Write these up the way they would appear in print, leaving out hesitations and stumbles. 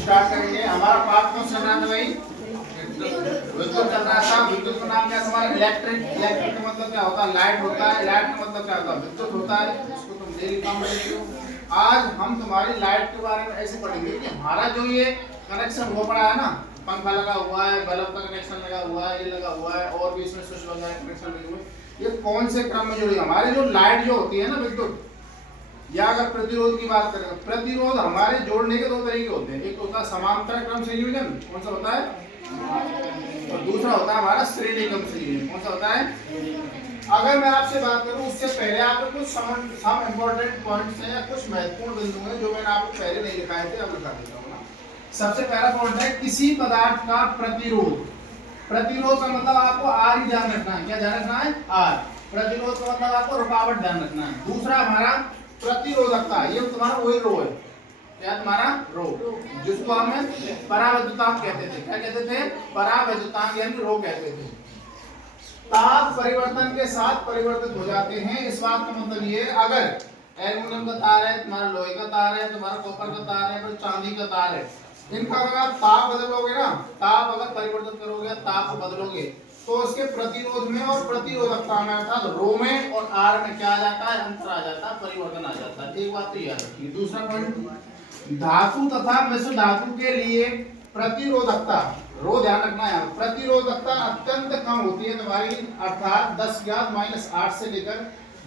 Start करेंगे। हमारा part कौन सा चल रहा था भाई? विद्युत चल रहा था। विद्युत का नाम क्या हमारा? इलेक्ट्रिक। इलेक्ट्रिक का मतलब क्या होता है? लाइट होता है। लाइट का मतलब क्या होता है? विद्युत होता है। इसको तुम डेली काम करते हो। आज हम तुम्हारी लाइट के बारे में ऐसे पढ़ेंगे कि हमारा जो ये कनेक्शन हो पड़ा है ना, पंखा लगा हुआ है, बल्ब का कनेक्शन लगा हुआ है, ये लगा हुआ है और भी इसमें स्विच वगैरह कनेक्शन लगे हुए, ये कौन से क्रम में जुड़ी है? हमारी जो लाइट जो होती है ना विद्युत, या अगर प्रतिरोध की बात करें, प्रतिरोध हमारे जोड़ने के दो तरीके होते हैं। एक होता है समांतर क्रम संयोजन, कौन सा होता है? और दूसरा होता है हमारा श्रेणी क्रम संयोजन, कौन सा होता है? अगर मैं आपसे बात करूं उससे पहले आपको कुछ सम इंपॉर्टेंट पॉइंट्स हैं या कुछ महत्वपूर्ण बिंदु हैं जो मैंने आपको पहले नहीं लिखाए थे, अब लिखा देता हूं ना। सबसे पहला पॉइंट है किसी पदार्थ का प्रतिरोध। प्रतिरोध का मतलब आपको आर ही ध्यान रखना है। क्या ध्यान रखना है? आर। प्रतिरोध का मतलब आपको रुकावट ध्यान रखना है। दूसरा हमारा प्रतिरोधकता, ये तुम्हारा वही रो है। क्या तुम्हारा? रो, जिसको हम परावैद्युतांक कहते थे। क्या कहते थे? परावैद्युतांक यानी रो कहते थे। ताप परिवर्तन के साथ परिवर्तित हो जाते हैं। इस बात का मतलब ये, अगर एल्युमिनियम का तार है, तुम्हारा लोहे का तार है, तुम्हारा कॉपर का तार है, फिर चांदी का तार है, इनका अगर आप ताप बदलोगे ना, ताप अगर परिवर्तित करोगे, ताप बदलोगे, तो उसके प्रतिरोध में और प्रतिरोधकता में अर्थात रो में और आर में क्या आ जाता है? अंतर आ जाता है, परिवर्तन आ जाता है। एक बात तो याद रखिए। दूसरा पॉइंट, धातु तथा मिश्र धातु के लिए प्रतिरोधकता, रो ध्यान रखना है, प्रतिरोधकता अत्यंत कम होती है तुम्हारी, अर्थात 10⁻⁻8 से लेकर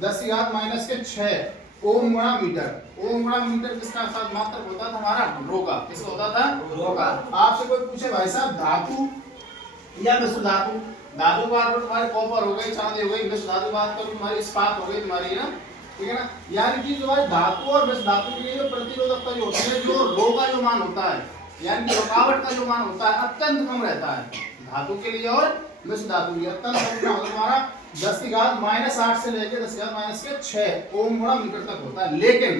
10⁻⁻6 ओम गुणा मीटर। ओम गुणा मीटर किसका साथ मात्रक होता था? हमारा रो का। किसका होता था? रो का। आपसे कोई पूछे भाई साहब धातु या मिश्र धातु, धातु बात करो तुम्हारी कॉपर हो गई, चांदी हो गई, मिश्र धातु बात करो तुम्हारी इस्पात हो गई तुम्हारी, ना, ठीक है ना। यानी कि तुम्हारी धातु और मिश्र धातु के लिए जो प्रतिरोधकता जो होती है, जो रो का जो मान होता है, यानी कि रुकावट का जो मान होता है, अत्यंत कम रहता है। धातु के लिए और मिश्र धातु के लिए अत्यंत कम होता है तुम्हारा 10⁻⁸ से लेकर 10⁻⁶ ओम गुणा मीटर तक होता है। लेकिन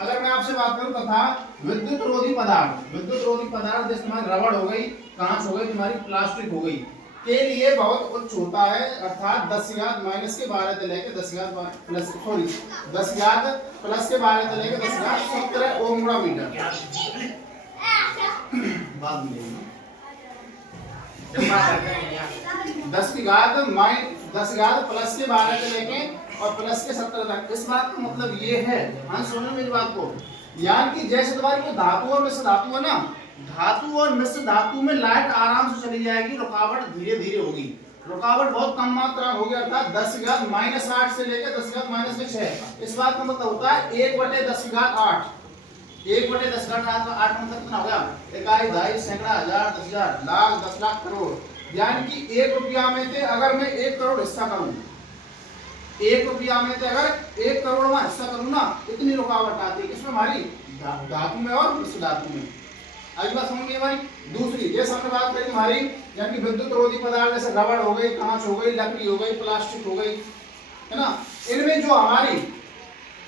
अगर मैं आपसे बात करूं तथा विद्युत रोधी पदार्थ, विद्युत रोधी पदार्थ जैसे तुम्हारी रबड़ हो गई, कांच हो गई, तुम्हारी प्लास्टिक हो गई, के लिए बहुत उच्च होता है, अर्थात 10⁻⁻ से लेकर 10⁻+ सॉरी 10⁻+ से लेकर 10⁻17 ओम गुणा मीटर। बाद में 10⁻+ से लेके और +17 तक। इस बात का मतलब ये है, हाँ सुनो मेरी बात को, यानी कि जैसे तुम्हारी को धातु और मिश्र धातु है ना, धातु और मिश्र धातु में लाइट आराम से चली जाएगी, रुकावट धीरे धीरे होगी, रुकावट बहुत कम मात्रा होगी, अर्थात 10⁻⁻8 से लेकर 10⁻�6। इस बात का मतलब होता है 1/10⁸ 1/10⁸ 8 मतलब कितना हो गया? इकाई, दहाई, सैकड़ा, हजार, 10,000, लाख, 10 लाख, करोड़। यानी कि 1 रुपया में से अगर मैं 1 करोड़ हिस्सा करूं, 1 रुपया में से अगर 1 करोड़ में हिस्सा करूं ना, इतनी रुकावट आती है किसमें? हमारी धातु में और मिश्र धातु में। अगली बात समझिए हमारी। दूसरी, जैसे हमने बात करी हमारी, यानी कि विद्युत रोधी पदार्थ जैसे रबड़ हो गई, कांच हो गई, लकड़ी हो गई, प्लास्टिक हो गई, है ना, इनमें जो हमारी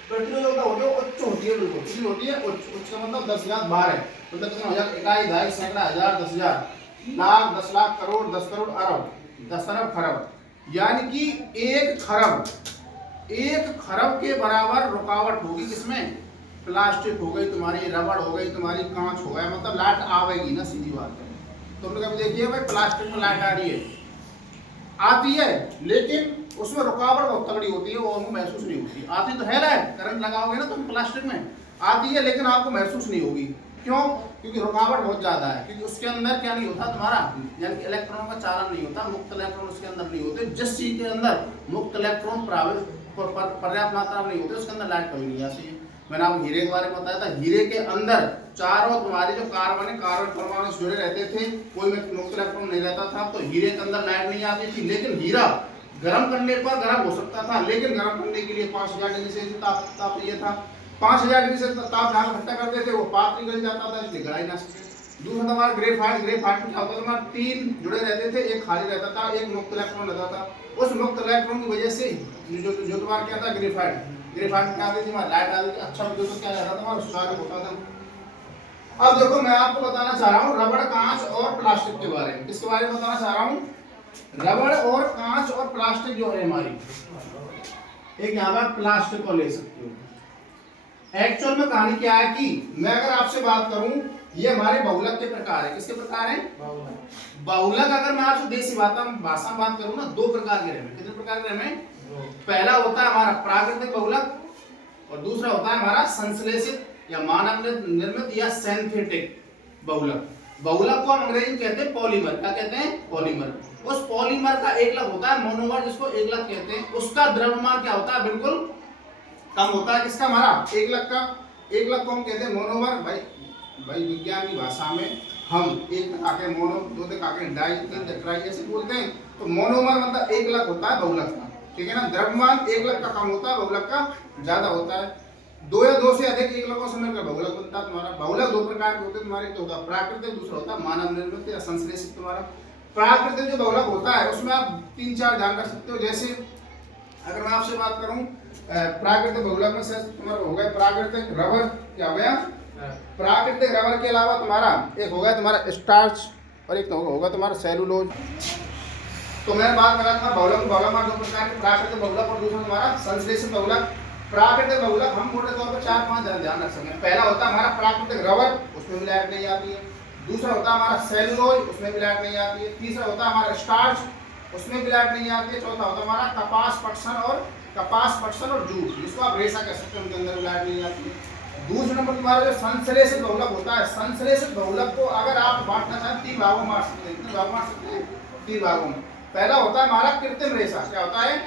प्रतिरोधकता होती है उच्च होती है, बिल्कुल कितनी होती है? उच्च। उच्च का मतलब 10,000 मतलब कितना हो जाएगा? इकाई, दहाई, सैकड़ा, हजार, 10,000, लाख, 10 लाख, करोड़, 10 करोड़, अरब, 10 अरब, खरब। यानी कि 1 खरब के बराबर रुकावट होगी किसमें? प्लास्टिक हो गई तुम्हारी, रबड़ हो गई तुम्हारी, कांच हो गया, मतलब लाइट आवेगी ना, सीधी बात है। तुमने कभी देखिए भाई प्लास्टिक में लाइट आ रही है, आती है, लेकिन उसमें रुकावट बहुत तगड़ी होती है, वो हमको महसूस नहीं होती। आती तो है लाइट, करंट लगाओगे ना तुम प्लास्टिक में, आती है, लेकिन आपको महसूस नहीं होगी। क्यों? क्योंकि रुकावट बहुत ज्यादा है, क्योंकि उसके अंदर क्या नहीं होता तुम्हारा, यानी कि इलेक्ट्रॉनों का चालन नहीं होता, मुक्त इलेक्ट्रॉन उसके अंदर नहीं होते। जिस चीज के अंदर मुक्त इलेक्ट्रॉन पर्याप्त मात्रा में नहीं होते, उसके अंदर लाइट कभी नहीं आती है। मैंने आपको हीरे के बारे में बताया था, हीरे के अंदर चारों तुम्हारे जो कार्बन है, कार्बन परमाणु जुड़े रहते थे, कोई में मुक्त इलेक्ट्रॉन नहीं रहता था, तो हीरे के अंदर लाइट नहीं आती थी। लेकिन हीरा गर्म करने पर गर्म हो सकता था, लेकिन गर्म करने के लिए 5000 डिग्री सेल्सियस ताप चाहिए था। 5000 डिग्री से ताप जहाँ इकट्ठा करते थे वो पात्र निकल जाता था, इसलिए गला ही ना सकते। दूसरा तुम्हारा ग्रेफाइट, ग्रेफाइट में क्या होता था? तुम्हारा 3 जुड़े रहते थे, एक खाली रहता था, एक मुक्त इलेक्ट्रॉन रहता था। उस मुक्त इलेक्ट्रॉन की वजह से जो तुम्हारा क्या था? ग्रेफाइट, ग्रेफाइट क्या आती थी? लाइट आती थी, अच्छा विद्युत क्या रहता था? तुम्हारा स्वागत होता था। अब देखो मैं आपको बताना चाह रहा हूँ रबड़, कांच और प्लास्टिक के बारे में। किसके बारे में बताना चाह रहा हूँ? रबड़ और कांच और प्लास्टिक जो है हमारी, एक यहाँ पर प्लास्टिक को ले सकते हो, एक्चुअल में कहानी क्या है कि मैं अगर आपसे बात करूं, ये हमारे बहुलक के प्रकार है। किसके प्रकार है? बहुलक। अगर मैं आपसे देसी भाषा में बात करूं ना, दो प्रकार के रहते हैं। कितने प्रकार के रहते हैं? पहला होता है हमारा प्राकृतिक बहुलक और दूसरा होता है हमारा संश्लेषित या मानव निर्मित या सिंथेटिक बहुलक। बहुलक को हम अंग्रेजी में कहते हैं पॉलीमर। क्या कहते हैं? पॉलीमर। उस पॉलीमर का एकलक होता है मोनोमर, जिसको एकलक कहते हैं। उसका द्रव्यमान क्या होता है? बिल्कुल कम होता है। किसका? हमारा एकलक का। एकलक को हम कहते हैं मोनोमर। भाई विज्ञान की भाषा में हम एक काके मोनो, दो काके डाई, तीन ट्राई ऐसे बोलते हैं। तो मोनोमर मतलब एकलक होता है बहुलक का, ठीक है ना। द्रव्यमान एकलक का कम होता है, बहुलक का ज्यादा होता है। दो या दो से अधिक एकलकों से मिलकर बहुलक बनता है तुम्हारा। बहुलक दो प्रकार के होते हैं तुम्हारे, एक होता है प्राकृतिक, दूसरा होता है मानव निर्मित या संश्लेषित। तुम्हारा प्राकृतिक जो बहुलक होता है उसमें आप तीन चार ध्यान रख सकते हो। जैसे अगर मैं आपसे बात करूं प्राकृतिक बहुलक में से तुम्हारा हो गया प्राकृतिक रबर। क्या हो गया? प्राकृतिक रबर के अलावा तुम्हारा एक हो गया तुम्हारा स्टार्च और एक होगा तुम्हारा सेलुलोज। तो मैं बात कर रहा था बहुलक में दो प्रकार के, प्राकृतिक बहुलक और दूसरा तुम्हारा संश्लेषित बहुलक। प्राकृतिक बहुलक हम मोटे तौर पर चार पांच ध्यान रख सकते हैं। पहला होता है हमारा प्राकृतिक रबर, उसमें मिलावट नहीं आती है। दूसरा होता है हमारा सेलुलोज, उसमें मिलावट नहीं आती है। तीसरा होता है हमारा स्टार्च, उसमें मिलावट नहीं आती है। चौथा होता है हमारा कपास पटसन और जूट, जिसको आप रेशा कह सकते हैं, उनके अंदर मिलावट नहीं आती है। दूसरे नंबर तुम्हारा जो संश्लेषित बहुलक होता है, संश्लेषित बहुलक को अगर आप बांटना चाहें तीन भागों में बांट सकते हैं। कितने भाग बांट सकते हैं? तीन भागों में। पहला होता है हमारा कृत्रिम रेशा। क्या होता है?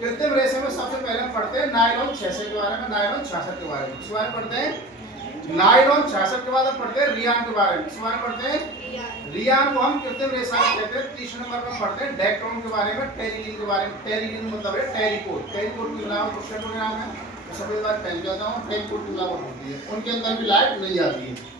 कृत्रिम रेशे में सबसे पहले हम पढ़ते हैं नायलॉन 66 के बारे में, नायलॉन 66 के बारे में। किस बारे में पढ़ते हैं? नायलॉन 66 के बाद हम पढ़ते हैं रियान के बारे में। किस बारे में पढ़ते हैं? रियान को हम कृत्रिम रेशा कहते हैं। तीसरे नंबर पर पढ़ते हैं डेक्ट्रॉन के बारे में, टेरिलिन के बारे में। टेरिलिन मतलब है टेरिकोट। टेरिकोट की मिलावट दूसरे को नाम है, सफेद बात पहन जाता हूँ। टेरिकोट की मिलावट होती है, उनके अंदर भी लाइट नहीं आती है।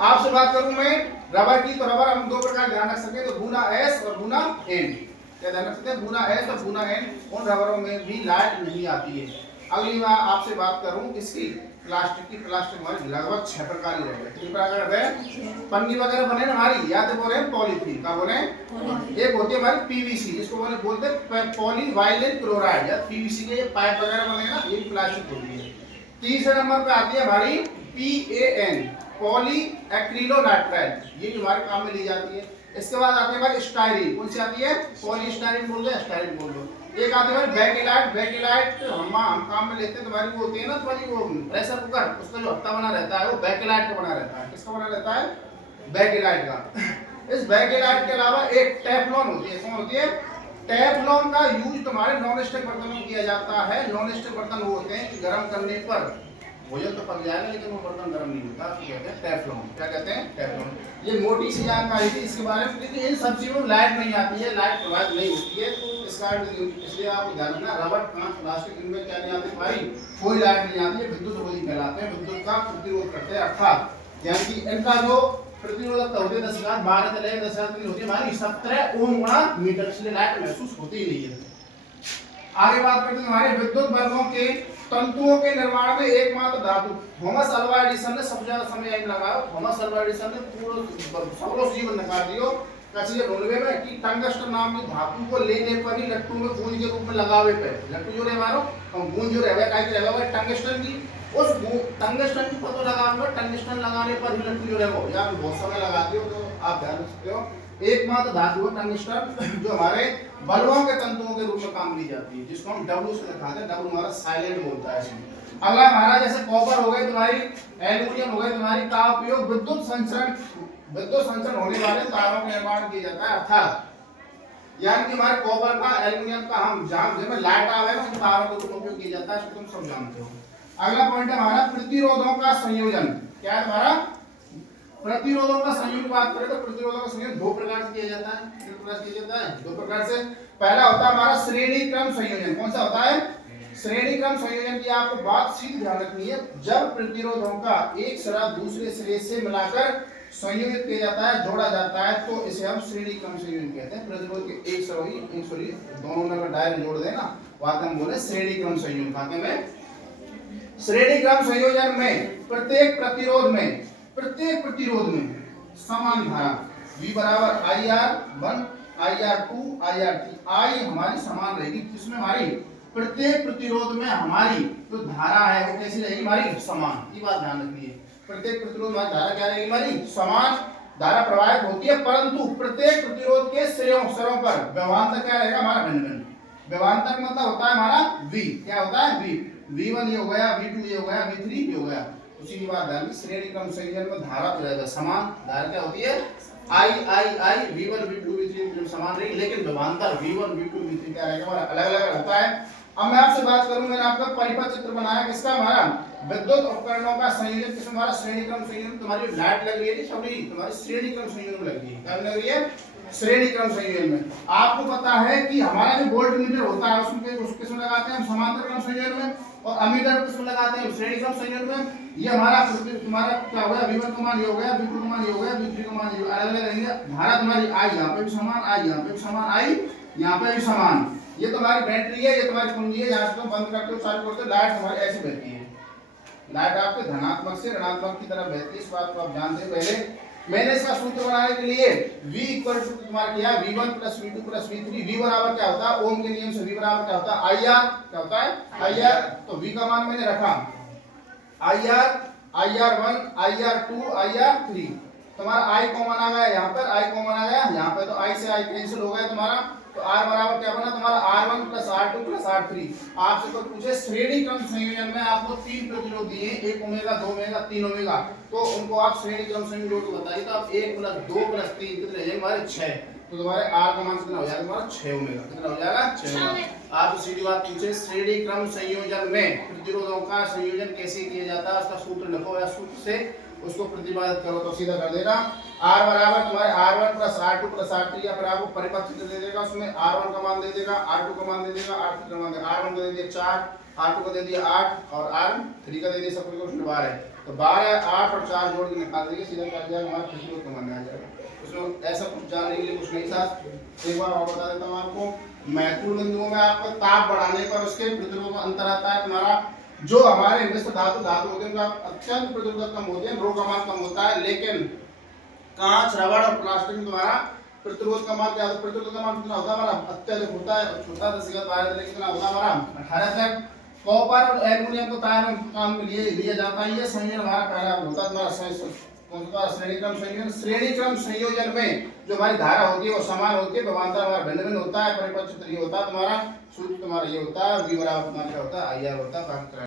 आपसे बात करूं मैं रबर की, तो रबर हम दो प्रकार ध्यान रख सकते हैं, तो भूना एस और भूना एन। क्या ध्यान रख सकते हैं? भूना एस और भूना एन। उन रबरों में भी लाइट नहीं आती है। अगली बार आपसे बात करूं इसकी प्लास्टिक की, प्लास्टिक हमारी लगभग 6 प्रकार की है। कितने प्रकार है? पन्नी वगैरह बने ना हमारी, या तो बोले पॉलीथीन। का बोले? एक होती है हमारी पीवीसी, जिसको बोलते हैं पॉलीवाइलेट क्लोराइड, या पीवीसी के ये पाइप वगैरह बने ना, ये प्लास्टिक होती है। तीसरे नंबर पे आती है हमारी PAN, पॉली एक्रिलोनाइट्राइड, ये हमारे काम में ली जाती है। इसके बाद आती है हमारी स्टाइरीन। कौन सी आती है? पॉलीस्टाइरीन बोल दो, स्टाइरीन बोल दो। एक आती है बैकेलाइट। बैकेलाइट हम काम में लेते हैं, तुम्हारी वो होती है ना तुम्हारी वो प्रेशर कुकर, उसका जो हत्ता बना रहता है वो बैकेलाइट का बना रहता है। किसका बना रहता है? बैकेलाइट का। इस बैकेलाइट के अलावा एक टेफ्लॉन होती है। कौन होती है? टेफ्लॉन का यूज तुम्हारे नॉन स्टिक बर्तनों में किया जाता है। नॉन स्टिक बर्तन वो होते हैं कि गर्म करने पर भोजन तो पक जाएगा लेकिन वो बर्तन गर्म नहीं होता, उसको कहते हैं टेफ्लॉन। क्या कहते हैं? टेफ्लॉन। ये मोटी सी जानकारी थी इसके बारे में, लेकिन इन सब चीजों में लाइट नहीं आती है, लाइट प्रोवाइड नहीं होती है, तो इसका इसलिए आप ध्यान रखना रबर, कांच, प्लास्टिक, इनमें क्या नहीं आती भाई? कोई लाइट नहीं आती है। विद्युत रोधी कहलाते हैं, विद्युत का प्रतिरोध करते हैं, अर्थात यानी कि इनका जो प्रतिरोधकता होती है 10,000 चले 10,000 होती है हमारी 17 ओम गुणा मीटर, इसलिए लाइट महसूस होती ही नहीं है। आगे बात करते हैं हमारे विद्युत बल्बों के तंतुओं के निर्माण में एकमात्र धातु। थॉमस अल्वा एडिसन ने सबसे ज्यादा समय यही लगाया। थॉमस अल्वा एडिसन ने पूरा सौर जीवन निकाल दियो कैसे 99 में कि टंगस्टन नाम की धातु को लेने पर ही लट्टू में गूंज के रूप में लगावे पे, लट्टू जो रहे मारो हम गूंज जो रहे काई रहेगा भाई टंगस्टन की, उस टंगस्टन की पता लगाने टंगस्टन लगाने पर ही लट्टू जो रहेगा, या बहुत समय लगाते हो तो आप ध्यान रख सकते हो। एकमात्र धातु है टंगस्टन जो हमारे बल्बों के तंतुओं के रूप में काम ली जाती है, जिसको हम डब्ल्यू से लिखाते हैं। डब्ल्यू हमारा साइलेंट बोलता है इसमें। अगला हमारा जैसे कॉपर हो गई तुम्हारी, एल्युमिनियम हो गई तुम्हारी, का उपयोग विद्युत संचरण होने वाले तारों के निर्माण किया जाता है। अर्थात यानी कि हमारे कॉपर का, एल्युमिनियम का हम जानते हैं लाइट आवे ना, उन तारों का उपयोग किया जाता है, तुम सब जानते हो। अगला पॉइंट है हमारा प्रतिरोधों का संयोजन। क्या है हमारा? प्रतिरोधों का संयोजन बात करें तो प्रतिरोधों का संयोजन दो प्रकार से किया जाता है। किस प्रकार से किया जाता है? दो प्रकार से। पहला होता है हमारा श्रेणी क्रम संयोजन। कौन सा होता है? श्रेणी क्रम संयोजन की आपको बात सीधी ध्यान रखनी है। जब प्रतिरोधों का एक सिरा दूसरे सिरे से मिलाकर संयोजित किया जाता है, जोड़ा जाता है, तो इसे हम श्रेणी क्रम संयोजन कहते हैं। प्रतिरोध के एक सिरे दोनों में डायरेक्ट जोड़ देना, वहां हम बोले श्रेणी क्रम संयोजन। खाते में श्रेणी क्रम संयोजन में प्रत्येक प्रतिरोध में समान धारा V बराबर IR1 IR2 IR3 I हमारी समान रहेगी, जिसमें हमारी प्रत्येक प्रतिरोध में हमारी जो धारा है वो कैसी रहेगी, हमारी समान। ये बात ध्यान रखिए, प्रत्येक प्रतिरोध में धारा क्या रहेगी, हमारी समान धारा प्रवाहित होती है, परंतु प्रत्येक प्रतिरोध के सिरों पर व्यवहांतर क्या रहेगा, हमारा भिन्न भिन्न। व्यवहांतर मतलब होता है हमारा V, क्या होता है V, V1 ये हो गया, V2 ये हो गया, V3 ये हो गया। उसी की बात ध्यान, श्रेणी क्रम संयोजन में धारा तो रहेगा समान, धारा क्या होती है I V1 V2 V3 समान रहेगी, लेकिन व्यवहांतर V1 V2 V3 क्या रहेगा, हमारा अलग अलग होता है। अब मैं आपसे बात करूं, मैंने आपका परिपथ चित्र बनाया किसका, हमारा विद्युत उपकरणों का संयोजन, किसमें, हमारा श्रेणी क्रम संयोजन। तुम्हारी लाइट लग रही है सभी, तुम्हारी श्रेणी क्रम संयोजन में लग रही है, क्या लग रही है, श्रेणी क्रम संयोजन में। आपको पता है कि हमारा जो वोल्टमीटर होता है उसके किसमें लगाते हैं हम, समांतर क्रम संयोजन में, और अमीटर किसमें लगाते हैं, श्रेणी क्रम संयोजन में। ये हमारा तुम्हारा क्या हो गया, V1 का मान ये हो गया, V2 का मान ये हो गया, V3 का मान ये अलग अलग रहेंगे। धारा तुम्हारी I यहाँ पे भी समान, I यहाँ पे भी समान, I यहाँ पे भी समान। ये तुम्हारी बैटरी है, ये तुम्हारी कुंजी है, यहाँ से तुम बंद करते हो चालू करते हो, लाइट तुम्हारी ऐसे बहती है। लाइट आपके धनात्मक से ऋणात्मक की तरफ बहती है, इस बात को आप जानते हो। पहले मैंने इसका सूत्र बनाने के लिए V इक्वल टू तुम्हारा किया V1 plus V2 plus V3। V बराबर क्या होता है, ओम के नियम से V बराबर क्या होता है, IR, क्या होता है IR। तो V का मान मैंने रखा IR, IR1, IR2, IR3। तुम्हारा I कॉमन आ गया यहाँ पर, I कॉमन आ गया यहाँ पे, तो I से I कैंसिल हो गया तुम्हारा। तो R बराबर क्या बना तुम्हारा, R1 plus R2 plus R3। आपसे कोई पूछे श्रेणी क्रम संयोजन में आपको 3 प्रतिरोध दिए, 1 ओमेगा, 2 ओमेगा, 3 ओमेगा, तो उनको आप श्रेणी क्रम संयोजन जोड़ के बताइए। तो आप 1 प्लस 2 प्लस 3 कितने रहेंगे हमारे 6। तो तुम्हारे R का मान कितना हो जाएगा, तुम्हारा 6 ओमेगा। कितना हो जाएगा, 6 ओमेगा। आप सीधी बात पूछे श्रेणी क्रम संयोजन में प्रतिरोधों का संयोजन कैसे किया जाता है, उसका सूत्र लिखो या सूत्र से उसको प्रतिपादित करो तो सीधा कर देना। R बराबर तुम्हारे R1 plus R2 plus R3, या फिर आपको परिपथ चित्र दे देगा, उसमें R1 का मान दे देगा, R2 का मान दे देगा, R3 का मान दे देगा। R1 का दे दिया 4, R2 का दे दिया 8 और R3 का दे दिया सब कुछ 12 है। तो 12, 8 और 4 जोड़ के निकाल देंगे, सीधा क्या आ जाएगा हमारा प्रतिरोध का मान आ जाएगा। उसमें ऐसा कुछ जानने के लिए कुछ नहीं था। एक बार और बता देता हूँ आपको, महत्वपूर्ण बिंदुओं में आपका ताप बढ़ाने पर उसके प्रतिरोध में अंतर आता है। तुम्हारा जो हमारे मिश्र धातु होते हैं उनका अत्यंत प्रतिरोधक कम होते हैं, रो का मान कम होता है, लेकिन कांच, रबड़ और प्लास्टिक में तुम्हारा प्रतिरोध का मान क्या होता है, प्रतिरोध का मान कितना होता है हमारा, अत्यधिक होता है। छोटा 10⁻12 लेकिन कितना होता है हमारा 18 तक। कॉपर और एल्युमिनियम को तार काम में लिया जाता है। ये संयोजन हमारा पहला होता है तुम्हारा श्रेणी क्रम संयोजन। श्रेणी क्रम संयोजन में जो हमारी धारा होती है वो समान होती है, व्यवहांतर हमारा भिन्न भिन्न होता है। परिपथ चित्र ये होता है तुम्हारा, सूत्र तुम्हारा ये होता है, V बराबर तुम्हारा क्या होता है IR होता है।